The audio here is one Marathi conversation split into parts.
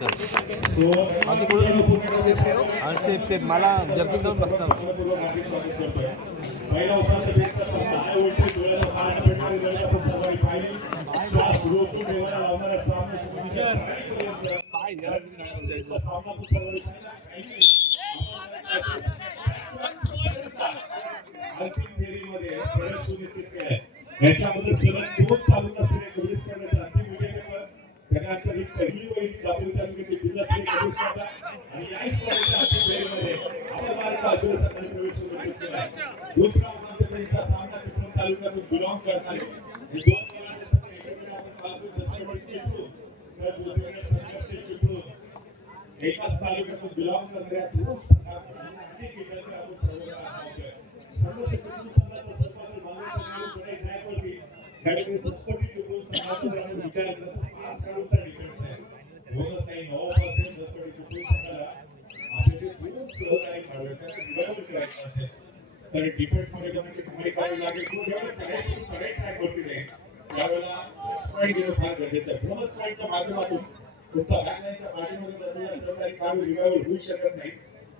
सेफ मला जर्किंग करून बसतो. याच्यामध्ये सलग 2 तालुका प्रवेश करण्याचा अंतिम विजय त्यानंतर ही सगळी वैदिक दाखवली तालुक्यातील जिल्हास्तरीय प्रवेश स्पर्धा आणि याच स्पर्धेच्या अंतिम फेरीमध्ये आपला भारत आदिवासी प्रवेश केला. दुसरा उपांत्यफेरीचा सामना चिपळूण तालुक्यातून बिलॉंग करणारे हे दोन एकाच तालुक्यातून बिलॉंग करणाऱ्या दोन संघांमध्ये डिफेन्स मध्ये कमी करावी लागेल त्यावेळेला स्ट्राईक घेणं फार गरजेचं आहे. बोनस स्ट्राईकच्या माध्यमातून तुमचा बॅकलाईनच्या पाठीमध्ये सरकारी कार्य रिवायवल होऊ शकत नाही.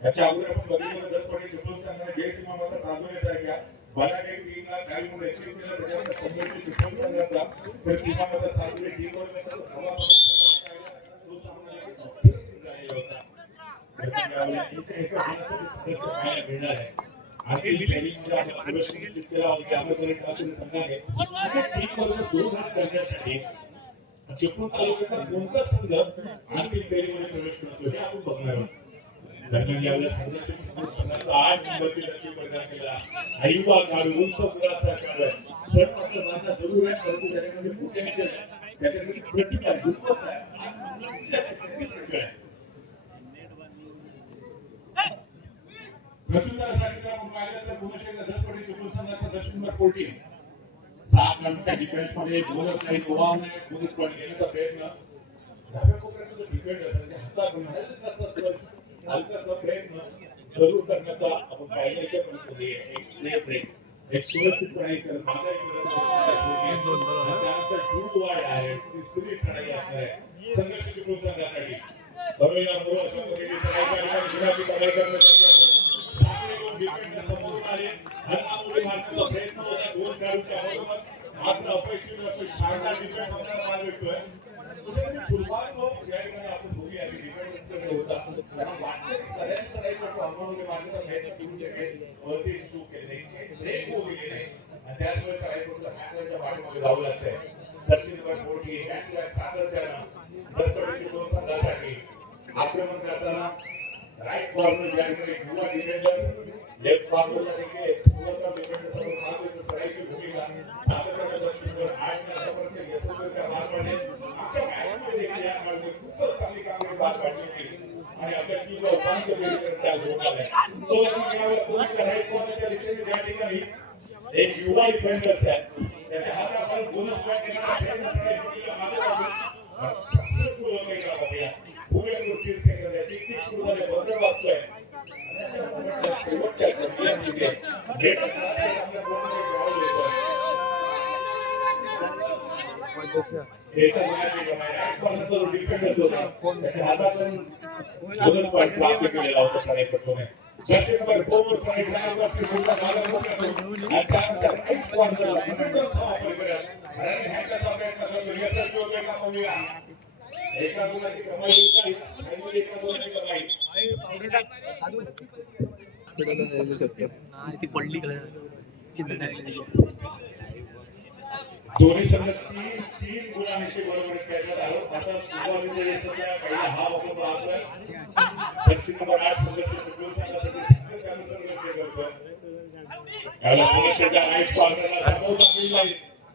याच्या अगोदर आपण बघितलं 10 पॉईंट चिपळूण संघाने जयसीमाचा साधवण्यासारख्या बलाढ्य टीमला खेळाडूंना अचीव केलं. त्याच्यानंतर संघर्ष चिपळूण संघाचा तर सीमामध्ये साधवणे टीमवर आखिर फेरीमध्ये आपण प्रवेश केला होता. संघाने दोन हात करण्यासाठी चिपळूण तालुक्याचा कोणता संघ आखिर फेरीमध्ये प्रवेश करतो हे आपण बघणार आहोत. दरम्यान यावेळेला संघर्ष संघाचा 8 नंबरची लक्ष्य प्रदान केला. आयुबा काढून उंच पुराचा काढला सर्वत्र मानला जरूर आहे, परंतु त्याच्यामध्ये पोटेन्शियल आहे, त्याच्यामध्ये प्रतिभा खूपच आहे. प्रत्युत्तरासाठी आपण पाहिलं तर गुणशेखर 10 पॉईंट चिपळूण संघाचा दक्षिण नंबर 14 7 रनच्या डिफेन्स मध्ये बोनस नाही गोवाने बोनस पॉईंट घेण्याचा प्रयत्न डाव्या कोपऱ्याचा जो डिफेंडर आहे त्या हातातून हलकासा प्रयत्न जरूर करण्याचा आपण पाहिल्याच्या परिस्थिती एक स्लेप ब्रेक एक सुरक्षितपणे करत मागा त्यानंतर टू वाईड आहे तिसरी चढाई असणार आहे संघर्ष चिपळूण संघासाठी. बरोबर मुलं अशा पद्धतीने गुणाची कमाई करण्यासाठी डिफेंडर समोर आले हल्लामुळे भारताचा प्रयत्न होता. 2 खेळाडूंच्या बरोबर मात्र अपयशी शानदार डिफेंस आपल्याला पाहायला भेटतोय. फुटबॉल को या ठिकाणी आपण बघूया की डिफेंडर होता कारण वाटतं सगळ्यांनी चढाईचा अनुभव मारण्याचा प्रयत्न करू शकेल. वरती चूक केली ब्रेक होऊ गेली नाही आणि त्याचमुळे चढाई करून हॅकरच्या पाठीमागे जावं लागतंय. सचिन मोठी हॅकरच्या सातत्यानं 10 पॉईंट चिपळूण संघासाठी आक्रमण करताना राईट कॉर्नर या ठिकाणी युवा डिफेंडर लेफ्ट कॉर्नरला देखील पूर्ण डिफेंडर समोर मारतो चढाईची भूमिका सातत्यानं दक्षिणवर 8 नंबरच्या यशस्वीरित्या पार पाडले. आमच्या मॅचमध्ये देखील या मॅचमध्ये खूपच चांगली कामगिरी पार पाडली आणि आपल्या टीमला उपांत्य फेरीपर्यंत त्या झोन आलाय. तो यावेळेला पोलीसच्या राईट कॉर्नरच्या दिशेने या ठिकाणी एक युवा डिफेंडर आहे त्याच्या हाताखाली बोनस पॉईंट घेण्याचा प्रयत्न करायचा मागे सक्सेसफुल होते का बघूया. पुढे 30 सेकंद आहे टिक सुरुवात बदल वाचतोय शेवटच्या घटनेमध्ये डेट आपल्या बोर्डमध्ये ग्राउंड होतं डिफेंडर होता त्याच्या हातातून बोनस पॉईंट प्राप्त केलेला होता साडेपटोने. जसे नंबर 4 पॉईंट ड्राइव्हरची पुढचा भाग होता आणि त्यानंतर राईट कॉर्नरला डिफेंडरचा वापर करत आणि हॅकरचा प्रयत्न करतो. यशस्वी होते का बघूया. एका गुणाची कमाई होईल आणि एका गुणाची कमाई ती पडली दोन्ही संघ 3 गुणांशी बरोबर खेळणार आहोत. आता सुरुवातीला सध्या पहिला हा वापर पाहतोय दक्षिण नंबर 8 संघर्ष चिपळूण संघासाठी संघर्ष करतोय. याला पुण्याच्या राईट कॉर्नरला सपोर्ट मिळाला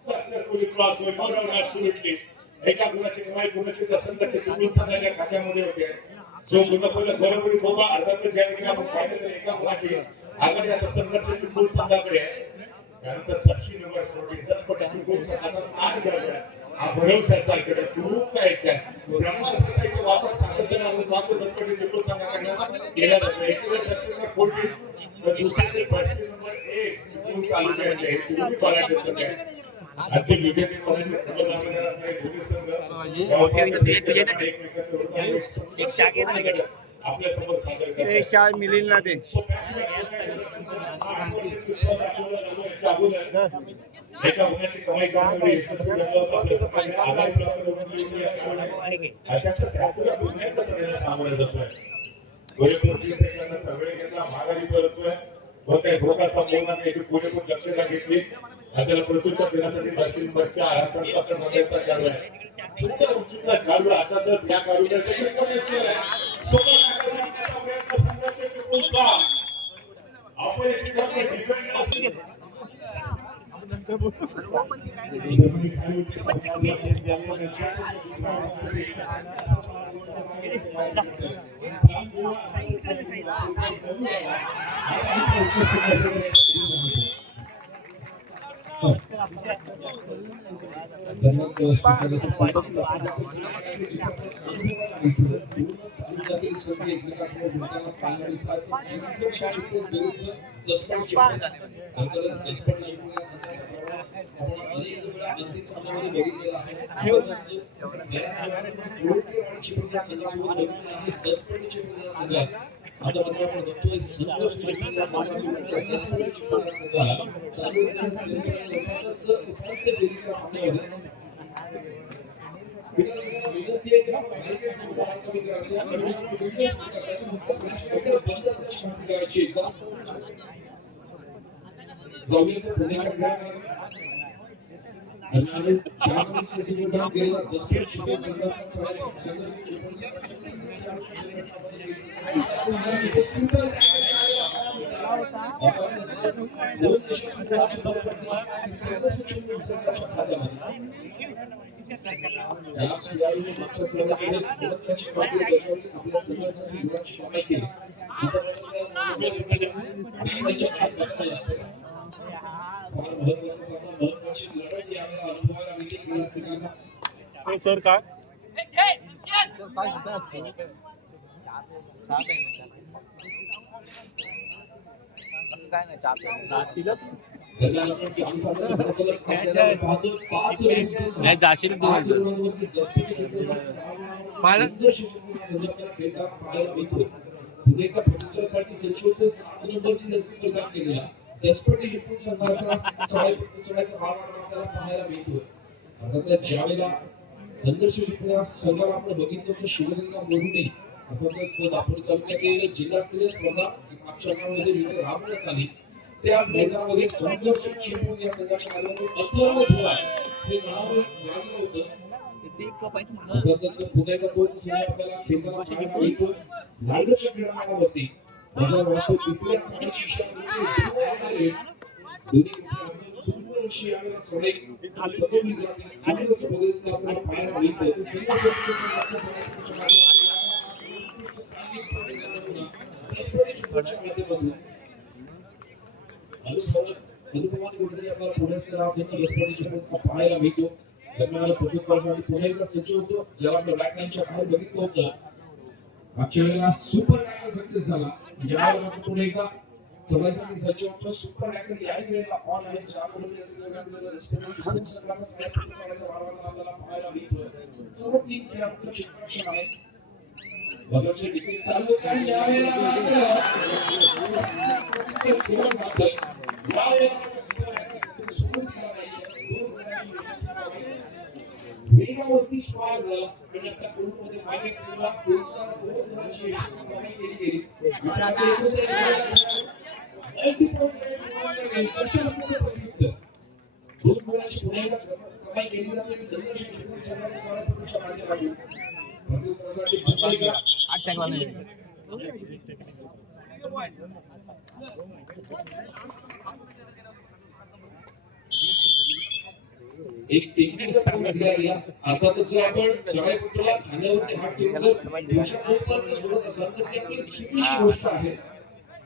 सक्सेसफुली क्रॉस होईल बरोबर ऍब्सोल्युटली एका गुणाची कमाई पुण्याच्या संघर्ष चिपळूण संघाच्या खात्यामध्ये होते. जो गुणफल बरोबरी होता अर्थातच या ठिकाणी आपण पाहिलं तर एका गुणाची आघाडी आता संघर्ष चिपळूण संघाकडे आहे. त्यानंतर 60 नंबर 10 पॉईंट चिपळूण संघाचा 8 गड हा भरवशाचा इकडे खूप काय काय ब्रह्मशस्त्राचा वापर सातत्याने आपण पाहतो. 10 पॉईंट चिपळूण संघाकडे केला जातो. एकीकडे 10 नंबर 14 तर दुसरीकडे 10 नंबर 1 चिपळूण तालुक्याचे दोन्ही बलाढ्य संघ आहेत. आणखी विकेट पडायची फलंदाज आहे दोन्ही संघ. मोठे विकेट तुझ्या इथं एकमेकांच्या विरुद्ध एक चहा घे ना तिकडे. आपल्या समोर सादर ते करतात. चहा मिलिंदला दे. एका गुणाची कमाई करण्यामध्ये यशस्वी झाला होता. आपल्या संघाने आघाडी प्राप्त करून अशाच त्यापुढे पुन्हा तऱ्हेने सामोरे जातोय. पुरेपूर 30 सेकंदाचा वेळ घेतला, माघारी परततोय. कोणत्याही धोकाचा मोल नाही, याची पुरेपूर दक्षता घेतली. आपल्याला प्रत्युत्तर देण्यासाठी दक्षिण नंबरच्या आराखड्यात आपण नोंदवायचा खेळाडू आहे. सुंदर उंचीचा खेळाडू अर्थातच या खेळाडूने देखील पण यश आहे. सोबत करण्याचा प्रयत्न संघाचे टिपूनचा अपयशी ठरले. डिफेंडर आता मात्र आपण बघतोय संघर्ष जिंकलेल्या संघासोबत दसपट जिंकलेल्या संघाला चालू असलेल्या सेमीफायनल उपांत्य फेरीच्या सामन्यामध्ये विनंती आहे की आपण भारतीय संघाला कमी करायचं आणि विकेट फ्लॅश बंद असल्याची खात्री करायची. जाऊया पुण्याच्या क्रीडांगणामध्ये आणि चार सेमीफायनल गेलेला दसपट जिंकलेल्या संघाचा सुपर सर काय जाशील साठी सज्ज होते. 7 नंबरची जर्सी प्रदान केलेला दसपटी जिंकून संघाचा सहाय्यचा भाग आपल्याला पाहायला मिळतोय. आता ज्यावेळेला संघर्ष जिंकल्या संघाला आपण बघितलं तर शिवगंगा मोरुणे अर्थातच दापोली तालुक्यातील जिल्हास्तरीय स्पर्धा मागच्या काळामध्ये जिथे राबवण्यात आली त्या मैदानामध्ये संघर्ष जिंकून या संघाच्या माध्यमातून अथर्व धुरा हे नाव गाजलं होतं. अर्थातच पुन्हा एकदा तोच संघ आपल्याला खेळताना मिळतोय. नायगरच्या क्रीडांगणावरती बाजार वास्तव तिसऱ्या सामन्याची इशारा दोन्ही सुंदर अशी यावेळेला चढाई सजवली जाते. सुंदर सभेत आपल्याला पाहायला मिळतंय. ते सर्व गोष्टी संघाच्या सभेच्या माध्यमातून अनुभवाने कुठेतरी आपल्याला पुण्याचा संघ दसपटीच्या पाहायला मिळतो. दरम्यान प्रत्युत्तरासाठी पुन्हा एकदा सज्ज होतो. ज्याला आपण बॅटमॅनच्या बाहेर बघितलं होतं मागच्या वेळेला सुपर टॅकल सक्सेस झाला. यावेळेला मात्र पुन्हा एकदा सगळ्यासाठी सज्ज होतो. सुपर टॅकल याही वेळेला ऑन आहे. ज्यामुळे संघाचा सगळ्यात चांगल्याचा वारंवार आपल्याला पाहायला मिळतो. सर्व 3 खेळाडू क्षेत्ररक्षक आहेत. वजनचे डिफेन्स चालू आहे. यावेळेला वेगावरती स्वार झाला आणि आपल्या कोर्टमध्ये मागे ठेवला. गोलंदाजाची कमाई केली गेली. दोन गोलांची पुन्हा एकदा कमाई केली जाते. संघर्ष संघाच्या माध्यमातून प्रत्युत्तरासाठी पुन्हा एकदा एक टेक्निकल पॉईंट दिला गेला. अर्थातच जर आपण सगळ्या खाण्यावरती हात ठेवून जर सोडत असाल तर ती आपली चुकीची गोष्ट आहे.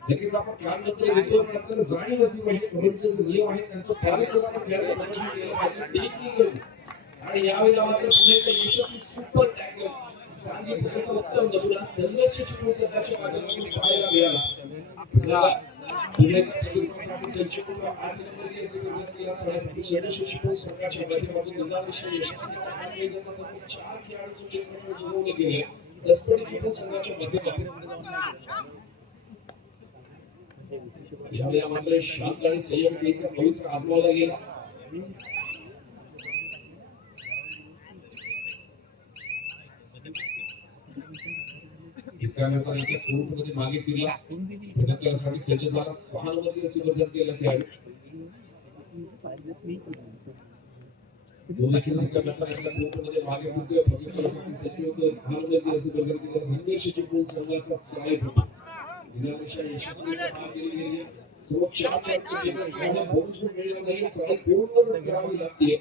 नक्कीच आपण कानमंत्र देतो पण आपल्याला जाणीव असली पाहिजे कबड्डीचे जे नियम आहेत त्यांचं पालन करून आपण खेळायला प्रदर्शन केलं पाहिजे. टेक्निकल आणि यावेळेला मात्र पुढे काही यशस्वी सुपर टॅकल सांगी फुटण्याचा उत्तम नमुना संघर्ष चिकून सध्याच्या माध्यमातून पाहायला मिळाला. पुणे संचेपूर्ण 8 नंबर घ्यायचे केला साडेपट्टी षडयंत्र चिपळूण संघाच्या माध्यमातून निदानविषयी यशस्वी काम केल्यासाठी 4 खेळाडूंचे चेंडू सुरू केले दसपट्टी चिपळूण संघाच्या माध्यमातून यावेळी मात्र शांत आणि संयमतेचा पवित्र आजमावला गेला इतक्यानंतर पूर्णपणे मागे फिरला प्रत्यक्षासाठी सज्ज झाला 6 नंबर स्पर्धेत केला खेळाडू दोन्ही खेळाडूंच्या पूर्णपणे मागे फिरतोय प्रत्यक्षासाठी सज्ज होतो 6 नंबर स्पर्धेत केला संघर्ष जिंकून संघाचा साहेब होता निदानविषयी यशस्वी काम केली गेली सर्व 4 मॅचचे जिंकून खेळाडू बोनस मिळाला नाही साहेब पूर्ण करावी लागते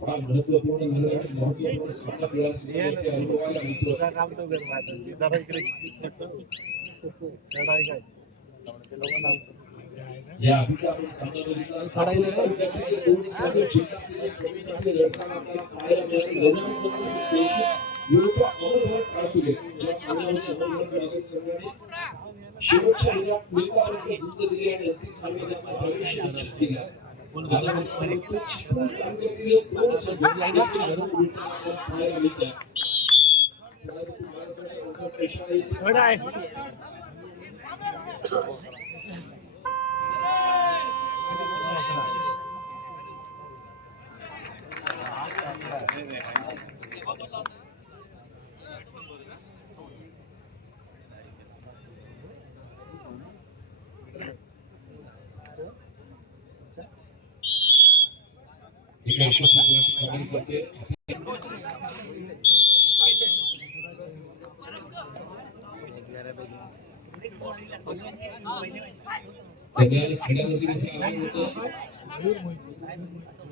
फार महत्वपूर्ण महत्वपूर्ण सामना खेळायला अनुभवायला मिळतो या आधीचा आपण सामना बघितला दोन सर्व जिल्हा स्पर्धेसाठी लढताना आपल्याला पाहायला मिळाले युरोपा अमरभर असू दे ज्या सामन्यामध्ये अमरभर संघाने शेवटच्या हिऱ्यात मिनिटापर्यंत झुंज दिली आणि अंतिम सामन्यात आपला प्रवेश निश्चित केला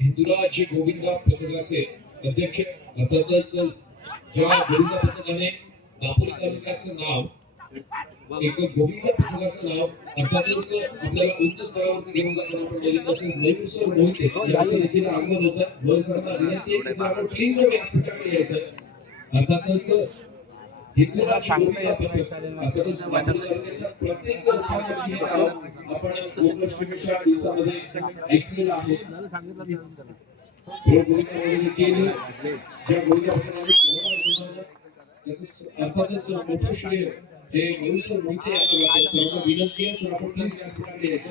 हिंदुराज गोविंदा पथकाचे अध्यक्ष अर्थातच ज्या गोविंदा पथकाने दापोली तालुक्याचं नाव एक गोविंदा पथकाचं नाव अर्थातच आपल्याला उच्च स्तरावरती घेऊन जाताना आपण बघितलं असेल मयूर सर मोहिते याचं देखील आगमन होतं मयूर सरांना विनंती आहे की आपण प्लीज व्यासपीठाकडे यायचं अर्थातच हिंदुराज गोविंदा पथक अर्थातच दापोली तालुक्याच्या प्रत्येक लोकांसाठी आपण गोष्टीच्या दिवसामध्ये ऐकलेलं आहे अर्थातच मोठं श्रेय हे मयूर मोहिते यांना सर्वांना विनंती आहे सर आपण प्लीज व्यासपीठाकडे यायचं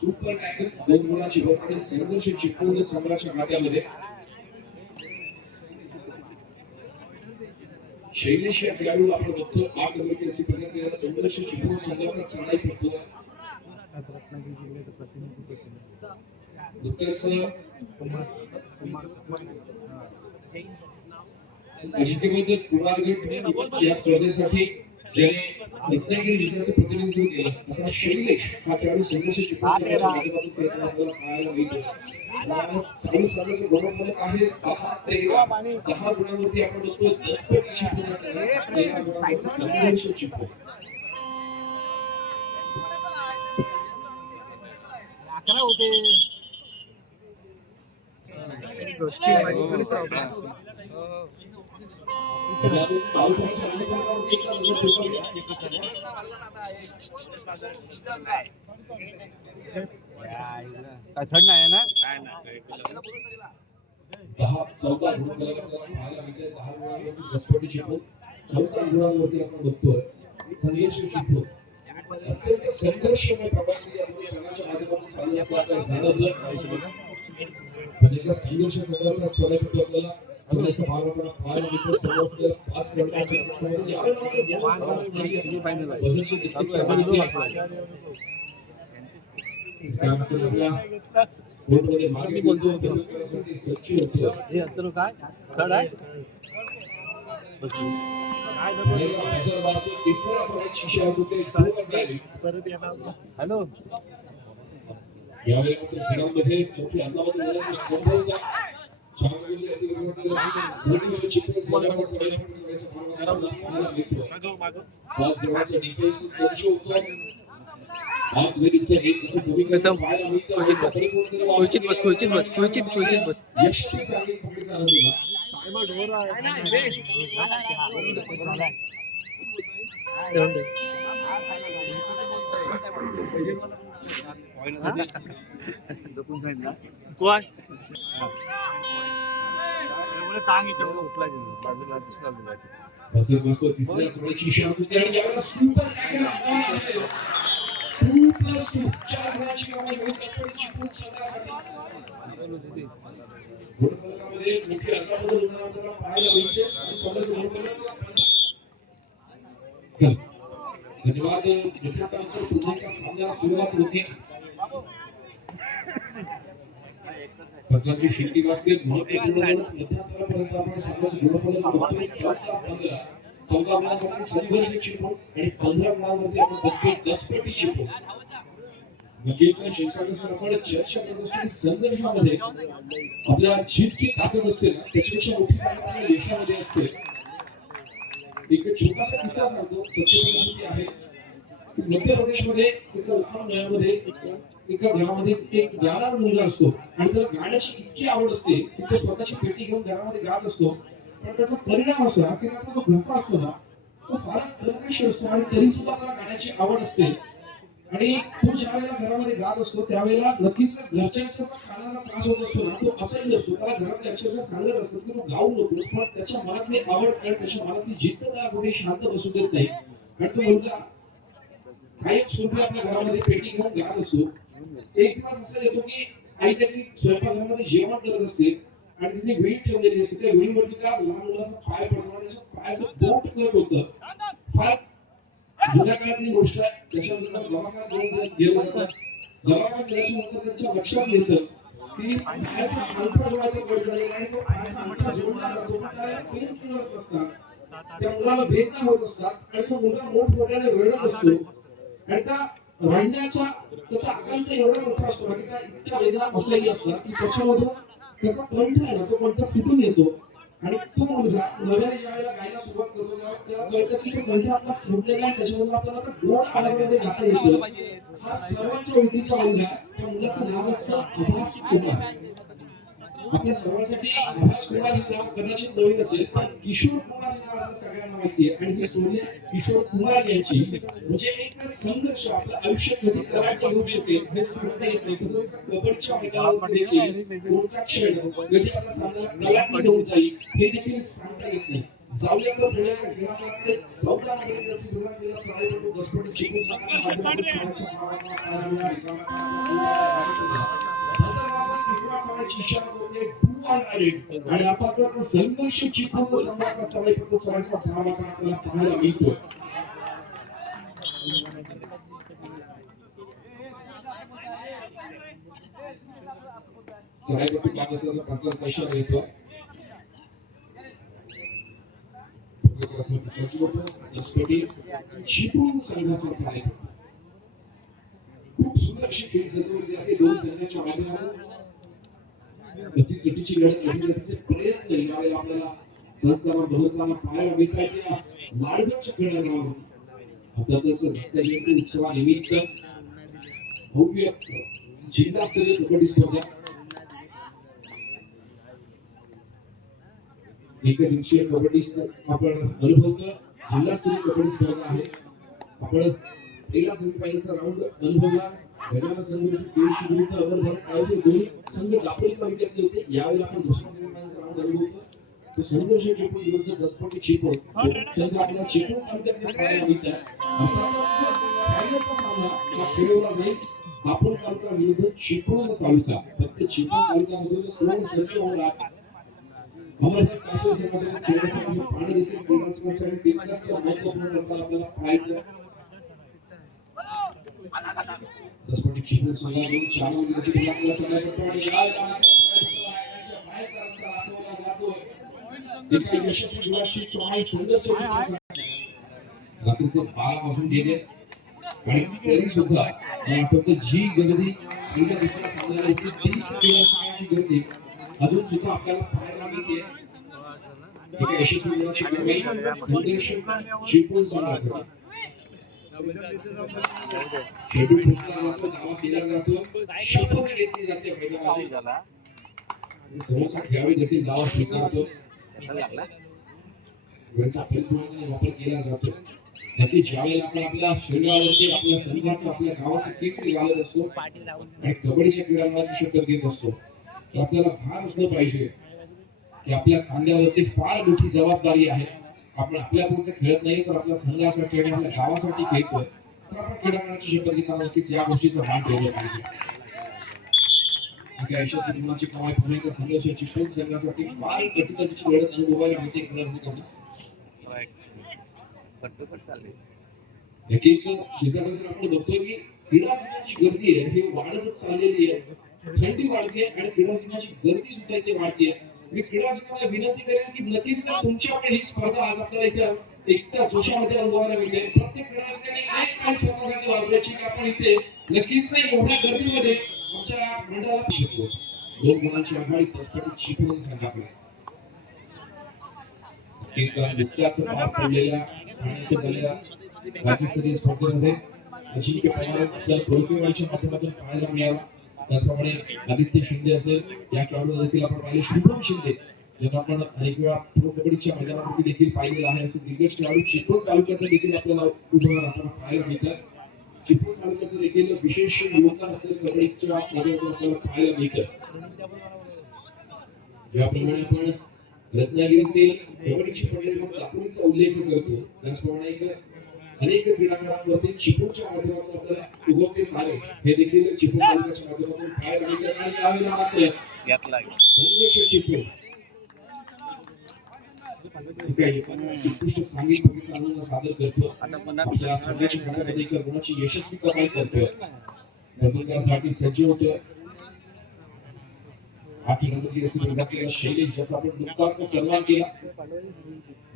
सुपर टॅकल 2 गुणाची भरपणी संघर्ष चिपळूण संघाच्या खात्यामध्ये शैलेश या खेळाडू आपण बघतो 8 नंबर स्पर्धेत संघर्ष चिपळूण संघाचा सामना करतो नुकतेच अजिंक्यपद कुमारगड या स्पर्धेसाठी ज्याने रत्नागिरी जिल्ह्याचं प्रतिनिधित्व केलं असा शैलेश हा खेळाडू संघर्ष चिपळूण संघाच्या माध्यमातून खेळताना आपल्याला पाहायला मिळतो चालू सामन्याचं गुणफलक आहे 10 गुणांवरती आपण बघतो दसपट्टी चिपळूण संघ 13 गुणांवरती संघर्ष चिपळूण गोष्टी माझी कोणी प्रॉब्लेम काय थंड आहे ना 10-14 गुणांवरती पाहायला मिळते 10 गुणांवरती दसपट्टी चिपळूण 14 गुणांवरती आपण बघतोय संघर्ष चिपळूण अत्यंत संघर्षमय प्रवासी आपण संघाच्या माध्यमातून चालू असल्याचं जाणवलं पण संघर्ष संघाचा चढाई आपल्याला संघर्ष भागाला पाहायला मिळतो सर्व 5 खेळाडूंची पोझिशन इतकी चांगली कोर्टमध्ये मागे बोलतो स्वच्छ होतो हे अंतर काय थर्ड आहे हॅलो यावेळी खेळामध्ये मोठी अंदामध्ये होण्याची संभाव्यता चांगली असेल संघर्ष चिपळूण पाच जणांचा डिफेन्स संच होतो आज विरुद्ध एक असं समीकरण पाहायला मिळतं खुर्चीत बस यशस्वी सारखी पकड चालवला दोन बसत बसतो तिसऱ्या सामन्याची शर्यत होती आणि यावेळेला सुपर टॅकल आहे 2+2 चार गुणांची कमाई होईल कसोटी चिपळूण संघासाठी. गुणफलकामध्ये मोठी अदलाबदल होताना आपल्याला पाहायला मिळते आणि स्वतःचं गुणफलक धन्यवाद. मित्रांनंतर पुन्हा एका सामन्याला सुरुवात होते. पंचांची शिट्टी वाजते महत्त्वपूर्ण मध्यांतरापर्यंत आपण सामन्याचं गुणफलक बघतोय 14 गुणांवरती संघर्ष चिपळूण आणि 15 गुणांवरती आपण बघतोय दसपटी चिपळूण. नक्कीच शिवसागर आपण चर्चा करत असतो संघर्षामध्ये आपल्या जितकी ताकद असते ना त्याच्यापेक्षा मोठी ताकद आपल्या यशामध्ये असते. एक छोटासा किस्सा सांगतो. सत्य परिस्थिती आहे मध्य प्रदेशमध्ये एका लहान वयामध्ये एका घरामध्ये एक गाणारा मुलगा असतो आणि त्याला गाण्याची इतकी आवड असते की तो स्वतःची पेटी घेऊन घरामध्ये गात असतो. पण त्याचा परिणाम असा की त्याचा जो घसा असतो ना तो फारच कर्कश असतो आणि तरी सुद्धा त्याला गाण्याची आवड असते. आणि तो ज्या वेळेला घरामध्ये गात असतो त्यावेळेला नक्कीच घरच्यांचा कानाला त्रास होत असतो ना तो असह्य असतो. त्याला घरातले अक्षरशः सांगत असतात की तू गाऊ नकोस पण त्याच्या मनातली आवड आणि त्याच्या मनातली जिद्द त्याला कुठे शांत बसू देत नाही. आणि तो मुलगा काही स्वरूपी आपल्या घरामध्ये पेटी घेऊन गात असतो. एक दिवस असा येतो की आई त्याची स्वयंपाकघरामध्ये जेवण करत असते आणि तिथे विळी ठेवलेली असते. त्या विळीवरती त्या लहान मुलाचा पाय पडतो आणि त्याच्या पायाचं बोट कट होतं. फार जुन्या काळातली गोष्ट आहे. त्याच्यानंतर दवाखान्यात गेलं जातं. दवाखान्यात गेल्याच्या नंतर त्याच्या लक्षात येतं की पायाचा अंगठा जोडायचा कट झालेला आणि तो पायाचा अंगठा जोडला जातो पण त्याला पेन किलर्स असतात. त्या मुलाला वेदना होत असतात आणि तो मुलगा मोठमोठ्याने रडत असतो आणि त्या रडण्याचा त्याचा आकांत एवढा मोठा असतो की त्या इतक्या वेदना असह्य असतात की त्याच्यामधून त्याचा कंठ आहे ना तो कंठ फुटून येतो. आणि तो मुलगा नव्याने ज्यावेळेला गायला सुरुवात करतो त्याला कळतं की तो कंठ आपला फुटलेला आहे त्याच्यामधून आपल्याला गोड आवाजामध्ये गाता येतं. हा सर्वांच्या ओळखीचा मुलगा त्या मुलाचं नाव असतं आभास कुमार. आपल्या सर्वांसाठी आभास कुमार हे नाव कदाचित नवीन असेल पण किशोर कुमार हे नाव सगळ्यांना माहिती आहे. आणि ही स्टोरी किशोर कुमार यांची म्हणजे एक संघर्ष आपलं आयुष्य कधी कराटे होऊ शकेल हे सांगता येत नाही. तसंच कबड्डीच्या मैदानावर देखील कोणता क्षण कधी आपल्या सामन्याला कलाटणी देऊन जाईल हे देखील सांगता येत नाही. जाऊया तर पुण्याला गिराकडे 14 मध्ये जसे दुर्गा केला चालू होतो दसपटी चिपळूण संघाच्या माध्यमातून चालूच्या भागाला पाहायला तिसरा सामन्याची इशारा होते 2-8 आणि अर्थातच संघर्ष चिपळूण संघाचा चालू चालायचा भाग आपल्याला पाहायला मिळतो. सराईपट्टी पाच असल्याचा पंचांचा इशारा येतो. चिपळूण संघाचा चालू खूप सुंदर अशी खेळ सजवली जाते दोन संघाच्या माध्यमातून. गती तटीची लढत लढण्याचे प्रयत्न यावेळेला आपल्याला सहस्त्राला बहरताना पाहायला मिळतात. या लाडगडच्या खेळाडूंवर अर्थातच दत्तजयंती उत्सवानिमित्त भव्य जिल्हास्तरीय कबड्डी स्पर्धा एक दिवसीय कबड्डी आपण अनुभवतो. जिल्हास्तरीय कबड्डी स्पर्धा आहे. आपण पहिला सेमीफायनलचा राऊंड अनुभवला. गजानन संघर्ष केळशी विरुद्ध अमरभारत आयोजित दोन संघ दापोली तालुक्यातले होते. यावेळी आपण दुसरा सेमीफायनलचा राऊंड अनुभवतो. तो संघर्ष चिपळूण विरुद्ध दसपटी चिपळूण संघ आपल्या चिपळूण तालुक्यातले पाहायला मिळतात. फायनलचा सामना हा खेळवला जाईल दापोली तालुका विरुद्ध चिपळूण तालुका. फक्त चिपळूण तालुक्यामधून 2 संघ होणार. अमरभारत कासोल संघासाठी खेळण्यासाठी पाणी देखील क्रीडा संघासाठी तितकाच महत्त्वपूर्ण ठरतात आपल्याला पाहायचं. दसपटी चिपळूण संघाकडून चालू दिवशी आपल्याला सगळ्या प्रमाणे यावेळेला बाहेरचा रस्ता दाखवला जातो. एका यशस्वी गुणाची कमाई संघर्ष रात्रीचे 12 वाजून गेले आणि तरी सुद्धा मला आठवतं जी गर्दी आणि दुसऱ्या सामन्याला इतकी 30 संघाची गर्दी अजून सुद्धा आपल्याला पाहायला मिळते. एका यशस्वी गुणाची कमाई संघर्ष चिपळूण संघासाठी शेड्यूल फुटला जातो दावा केला जातो. शपथ घेतली जाते मैदानाची. समोरचा खेळाडू देखील दावा स्वीकारतो. वेळेचा परिपूर्णपणे वापर केला जातो. नक्की ज्यावेळेला आपण आपल्या शरीरावरती आपल्या संघाचं आपल्या गावाचं किट घालत असतो आणि कबड्डीच्या क्रीडांगणाची शपथ घेत असतो तर आपल्याला भान असलं पाहिजे की आपल्या खांद्यावरती फार मोठी जबाबदारी आहे. आपण आपल्या पुरते खेळत नाही तर आपल्या संघासाठी आणि आपल्या गावासाठी खेळतोय तर आपण क्रीडांगणाची शपथ घेताना नक्कीच या गोष्टीचं भान ठेवलं पाहिजे. यशस्वी निर्माणाची कमाई पुणेकर संघर्ष चिपळूण संघासाठी फार कठीणतेची लढत अनुभवायला मिळते. नक्कीच शिजागसर आपण बघतोय की क्रीडा संघाची गर्दी आहे ही वाढतच चाललेली आहे. थंडी वाढते आणि क्रीडा संघाची गर्दी सुद्धा इथे वाढते. मी क्रीडा संघाला विनंती करेन की नक्कीच तुमच्याकडे ही स्पर्धा आज आपल्याला इथे एकता जोशामध्ये अनुभवायला मिळते. प्रत्येक क्रीडा संघाने एक काळ स्वतःसाठी वाजवायची की आपण इथे नक्कीच एवढ्या गर्दीमध्ये आमच्या मंडळाला शिकतो. 2 गुणांची आघाडी तसपटीत चिपळूण संघाकडे नुकत्याच पार पडलेल्या ठाण्यात झालेल्या राज्यस्तरीय स्पर्धेमध्ये अजिंक्य पवार आपल्याला कोळपेवाडीच्या माध्यमातून पाहायला मिळाला. त्याचप्रमाणे आदित्य शिंदे असेल या खेळाडू देखील आपण पाहिले. शुभम शिंदे ज्यांना आपण अनेक वेळा प्रो कबड्डीच्या मैदानावरती देखील पाहिलेलं आहे असे दिग्गज खेळाडू चिपळूण तालुक्यात देखील आपल्याला उभं राहताना पाहायला मिळतात. चिपळूण तालुक्याचं देखील विशेष योगदान असलेलं कबड्डीच्या मैदानावर आपल्याला पाहायला मिळतं. ज्याप्रमाणे आपण रत्नागिरीतील कबड्डीची मंडळी म्हणून दापोलीचा उल्लेख करतो त्याचप्रमाणे अनेक क्रीडांगणांवरती चिपळूणच्या माध्यमातून आपल्याला उगवते तारे हे देखील चिपळूण तालुक्याच्या माध्यमातून पाहायला मिळतात. आणि यावेळेला मात्र संघर्ष चिपळूण उत्कृष्ट सांघिक भूमिका सादर करतो. आपल्या संघाच्या खेळामध्ये एका गुणाची यशस्वी कमाई करतोय. त्यासाठी सज्ज होतोय. 8 नंबरची विभाग केला शैलेश ज्याचा आपण नुकताच सन्मान केला.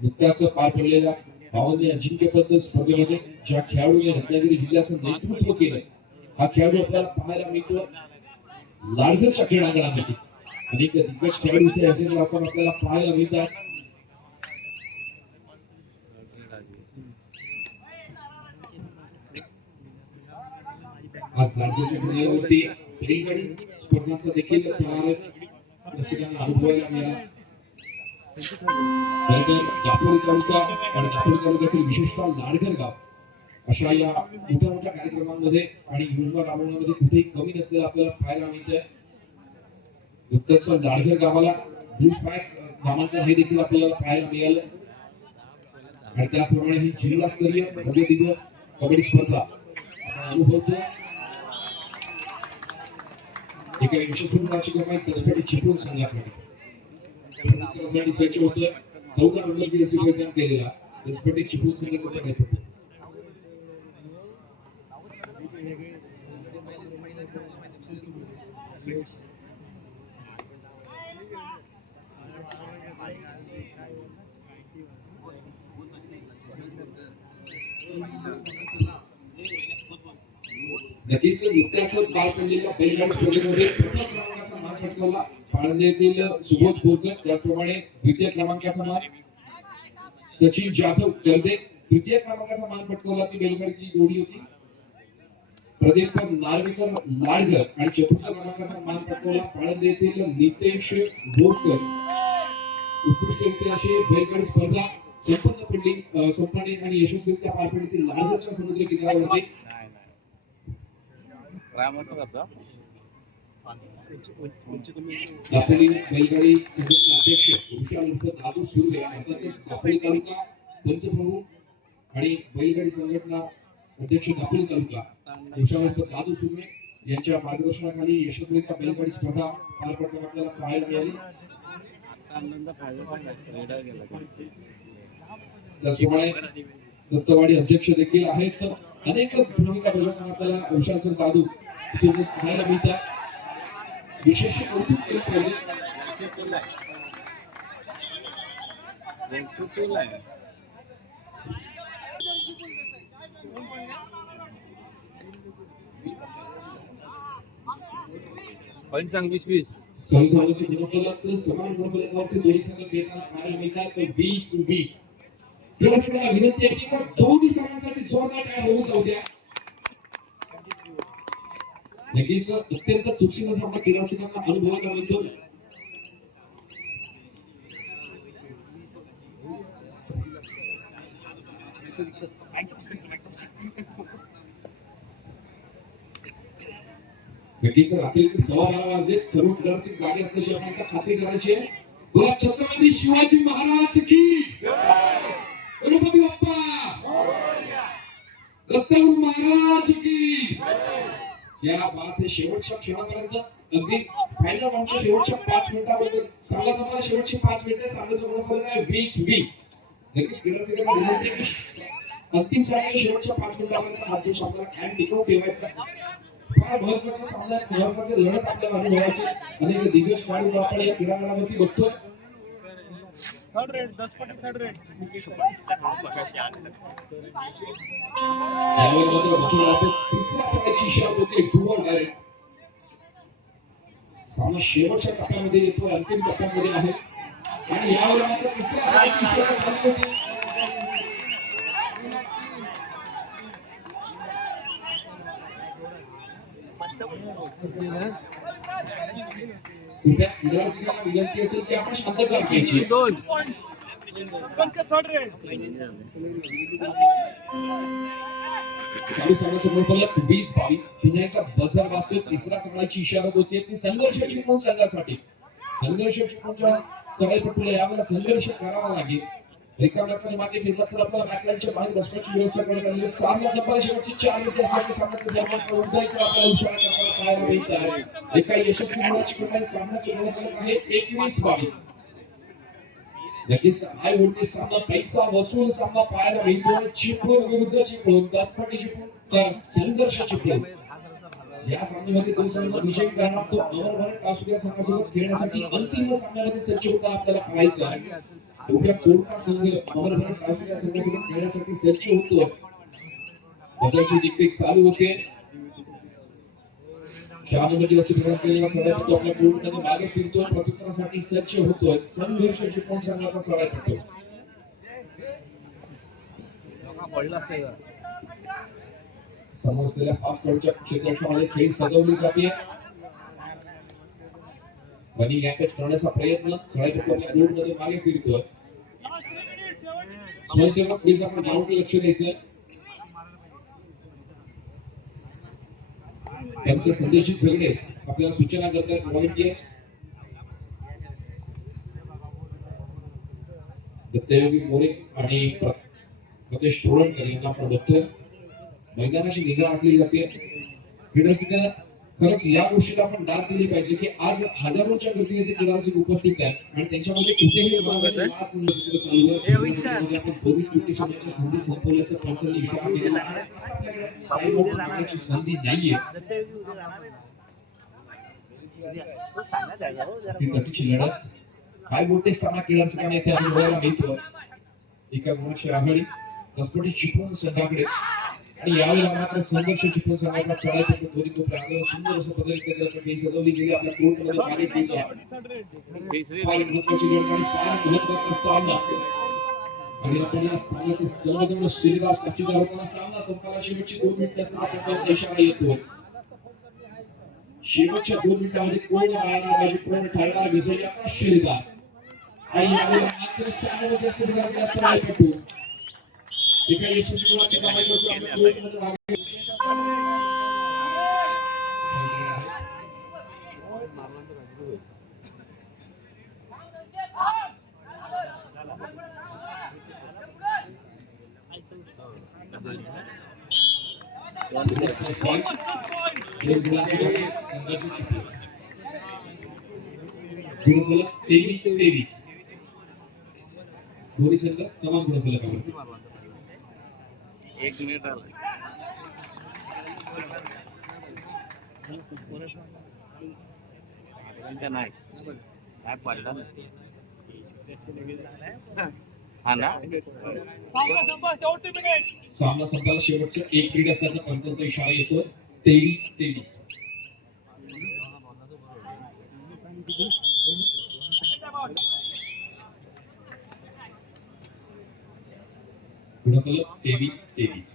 नुकताच पार पडलेल्या 52 अजिंक्यपद स्पर्धेमध्ये ज्या खेळाडूने रत्नागिरी जिल्ह्याचं नेतृत्व केलं हा खेळाडू आपल्याला पाहायला मिळतो लाडघरच्या क्रीडांगणामध्ये. अनेक दिग्गज खेळाडू इथे आपल्याला पाहायला मिळतात. आज लाडघरच्या क्रीडांवरती बैलगाडी स्पर्धांचा देखील रसिकांना अनुभवायला मिळाला. दापोली तालुका आणि दापोली तालुक्यातील विशेषतः लाडघर गाव अशा या मोठ्या मोठ्या कार्यक्रमांमध्ये आणि योजना राबवण्यामध्ये कुठेही कमी नसलेलं आपल्याला पाहायला मिळतंय. नुकतंच लाडघर गावाला ब्लू फ्लॅग नामांकन हे देखील आपल्याला पाहायला मिळालं. आणि त्याचप्रमाणे ही जिल्हास्तरीय भव्य दिव्य कबड्डी स्पर्धा आपण अनुभवतो. एका यशस्वी गुणाची कमाई तसपटी चिपळूण संघासाठी सज्ज होतं. 14 नंबरची रसिकवर्धन केलेला तसपटी चिपळूण संघाचा नेतृत्व. नक्कीच नुकत्याच पार पडलेल्या बैलगाडी स्पर्धेमध्ये प्रथम क्रमांकाचा मान पटकावला पाळंदेतील सुबोध बोरकर. त्याचप्रमाणे द्वितीय क्रमांकाचा मान सचिन जाधव गर्दे. तृतीय क्रमांकाचा मान पटकावला ती बैलगाडीची जोडी होती प्रदीप नार्वेकर लाडघर. आणि चतुर्थ क्रमांकाचा मान पटकावला पाळंदेतील नितेश बोरकर. उत्कृष्टरित्या अशी बैलगाडी स्पर्धा संपन्न आणि यशस्वीरित्या पार पडली लाडघरच्या समुद्र किनाऱ्यावरती. दापोली बैलगाडी संघटना अध्यक्ष विशाल उर्फ दादू सुर्वे अर्थातच दापोली तालुका पंचप्रमुख आणि बैलगाडी संघटना अध्यक्ष दापोली तालुका विशाल उर्फ दादू सुर्वे यांच्या मार्गदर्शनाखाली यशस्वीरित्या बैलगाडी स्पर्धा पार पडताना आपल्याला पाहायला मिळाली. त्याचप्रमाणे दत्तवाडी अध्यक्ष देखील आहेत. अनेक भूमिका बजावताना आपल्याला विशाल दादू पाहायला मिळतात. विशेष कौतुक केलं पाहिजे. पॉईंट सांग 20-20 गुणफलक समान गुणफलकावरती दोन्ही संघ खेळताना पाहायला मिळतात 20-20. प्रवासिकांना विनंती आहे की दोन्ही संघांसाठी जोरदार टाळ्या होऊन जाऊ द्या. नक्कीच अत्यंत चुकीचा सामना क्रीडारसिकांना अनुभवायला मिळतो. नक्कीच रात्रीचे 12:15 वाजले. सर्व खेळाडू जागे असल्याची आपल्याला खात्री करायची आहे. बोला छत्रपती शिवाजी महाराज की गणपती बाप्पा दत्तगुरु महाराज की. या बात आहे. शेवटच्या क्षणापर्यंत अगदी फायनल राऊंडच्या शेवटच्या 5 मिनिटांमध्ये चांगला संपला. शेवटचे 5 मिनिटे चांगलं गुणफलक आहे 20-20. नक्कीच क्रीडासेना विनंती की अंतिम सामन्याच्या शेवटच्या 5 मिनिटांपर्यंत हा जो आपल्याला कायम टिकवून ठेवायचा. फार महत्वाचे सामने आहेत. महत्वाचे लढत आपल्याला अनुभवायचे. अनेक दिग्गज खेळाडू आपण या क्रीडांगणावरती बघतोय. यावर मात्र बसून असतो. तिसऱ्या सामन्याची इशारा होते डुअर डायरेक्ट. सामना शेवटच्या टप्प्यामध्ये येतो. अंतिम टप्प्यामध्ये आहे आणि यावर मात्र तिसऱ्या सामन्याची इशारा झाली होती. कृपया क्रीडारसिकांना विनंती असेल की आपण शांतता घ्यायची. चालू सामन्याचं गुणफलक 20-22. पुन्हा एकदा बझर वाजतोय. तिसऱ्या संघाची इशारा होते ती संघर्ष जिंकून संघासाठी. संघर्ष जिंकूनच्या सगळेपटूला यावेळेला संघर्ष करावा लागेल. रिकाम्या मागे फिरला तर आपल्याला बॅकलाईनच्या बाहेर बसण्याची व्यवस्था करण्यात आलेली आहे. सामना संपायला शेवटची 4 मिनिटे असल्याचे सामन्याचे सरपंच उदयचा आपल्याला इशारा करताना पाहायला मिळत आहे. एका यशस्वी मुलाची कृपा सामन्याचे गुणफलक आहे 21-22. नक्कीच हाय व्होल्टेज सामना, पैसा वसूल सामना पाहायला मिळतो. चिपळूण विरुद्ध चिपळूण, दसपटी चिपळूण तर संघर्ष चिपळूण. या सामन्यामध्ये तो संघ विजय करणार तो अमरभर टासुकिया संघासोबत खेळण्यासाठी अंतिम सामन्यामध्ये सज्ज होताना आपल्याला पाहायचं आहे. उद्या कोणता संघ अमरभर टासुकिया संघासोबत खेळण्यासाठी सज्ज होतो. बजाची दिग्गज चालू होते. 4 नंबरची लसी प्रदान केलेला सगळ्यात तो आपल्या कोर्टमध्ये मागे फिरतोय. प्रत्युत्तरासाठी सज्ज होतोय. संघर्ष जिंकून संघाचा सगळ्यात होतो. समोरच्या 5 कडच्या क्षेत्ररक्षणामध्ये खेळी सजवली जाते. रनिंग अटॅच करण्याचा प्रयत्न सगळ्यात आपल्या कोर्टमध्ये मागे फिरतोय. स्वयंसेवक प्लीज आपण ग्राउंडकडे लक्ष द्यायचं. त्यांचे संदेशी झगडे आपल्याला सूचना करतात. व्हॉलंटियर्स दत्तयोगी मोरे आणि प्रदेश तोरणकर यांना आपण बघतोय. मैदानाची निगा राखली जाते. क्रीडारसिक खरंच या गोष्टीला आपण दाद दिली पाहिजे की आज हजारोच्या गर्दीने ते क्रीडारसिक उपस्थित आहेत आणि त्यांच्यामध्ये कुठेही चालू आहे. आपण दोन्ही चुकी सोडण्याची संधी संपवल्याचा पंचांनी इशारा दिलेला आहे. संधी नाहीये. ती तटीची लढत हाय व्होल्टेज सामना क्रीडारसिकांना इथे अनुभवायला मिळतो. एका गुणाची आघाडी दसपटी चिपळूण संघाकडे आणि यावेळेला मात्र संघर्ष चिपळूण संघाचा चढाईपटू दोन्ही कोपऱ्यात सुंदर असं पद्धतीने सजवली गेली. आपल्या कोर्टमध्ये मागे फिरला. फार महत्वाची लढत आणि फार महत्वाचा सामना आणि आपण या सामन्याचे सर्वजण श्रीराज साक्षीदार होताना सामना संपायला शेवटची 2 मिनिटे असताना इशारा येतो. शेवटच्या 2 मिनिटांमध्ये कोण बाहेर पाहिजे कोण ठरणार विजयाचा श्रीराज आणि यावेळेला मात्र 4 मध्ये चढाईपटू एका यशस्वी मुलाची कमाई करतो. आपल्या कोर्टमध्ये मागे गुणफलक 23-23. दोन्ही संघ समान गुणफलकावरती. 1 मिनिट आला. नाही काय पडला हा ना. सामना संपायला शेवटचं 1 मिनिट असताना पंचांचा इशारा येतो. 23-23. गुणफलक 23-23.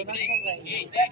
इकडे.